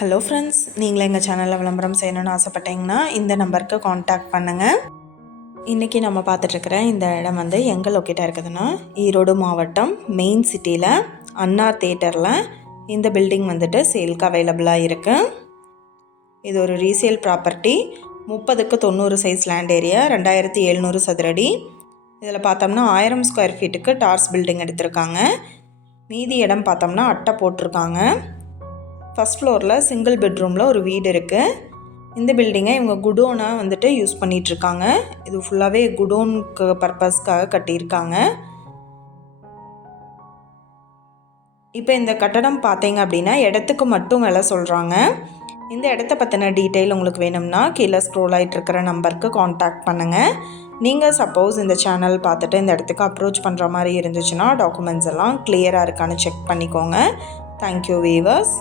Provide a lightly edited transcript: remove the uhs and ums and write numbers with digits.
Hello friends, நீங்களே எங்கள் சேனலில் விளம்பரம் செய்யணும்னு ஆசைப்பட்டீங்கன்னா இந்த நம்பருக்கு காண்டாக்ட் பண்ணுங்கள். இன்றைக்கி நம்ம பார்த்துட்ருக்கிற இந்த இடம் எங்கே லொக்கேட்டாக இருக்குதுன்னா, ஈரோடு மாவட்டம் மெயின் சிட்டியில் அண்ணா தேட்டரில் இந்த பில்டிங் சேலுக்கு அவைலபிளாக இருக்குது. இது ஒரு ரீசேல் ப்ராப்பர்ட்டி. 30க்கு 90 சைஸ் லேண்ட் ஏரியா, 2700 சதுரடி. இதில் பார்த்தோம்னா 1000 ஸ்கொயர் ஃபீட்டுக்கு டார்ஸ் பில்டிங் எடுத்திருக்காங்க. மீதி இடம் பார்த்தோம்னா அட்டை போட்டிருக்காங்க. ஃபஸ்ட் ஃப்ளோரில் சிங்கிள் பெட்ரூமில் ஒரு வீடு இருக்குது. இந்த பில்டிங்கை இவங்க குடோனாக யூஸ் பண்ணிகிட்ருக்காங்க. இது ஃபுல்லாகவே குடோனுக்கு பர்பஸ்க்காக கட்டியிருக்காங்க. இப்போ இந்த கட்டடம் பார்த்தீங்க அப்படின்னா இடத்துக்கு மட்டும் விலை சொல்கிறாங்க. இந்த இடத்த பற்றின டீட்டெயில் உங்களுக்கு வேணும்னா கீழே ஸ்க்ரோல் ஆகிட்டு இருக்கிற நம்பருக்கு காண்டாக்ட் பண்ணுங்கள். நீங்கள் சப்போஸ் இந்த சேனல் பார்த்துட்டு இந்த இடத்துக்கு அப்ரோச் பண்ணுற மாதிரி இருந்துச்சுன்னா டாக்குமெண்ட்ஸ் எல்லாம் கிளியராக இருக்கான்னு செக் பண்ணிக்கோங்க. Thank you viewers.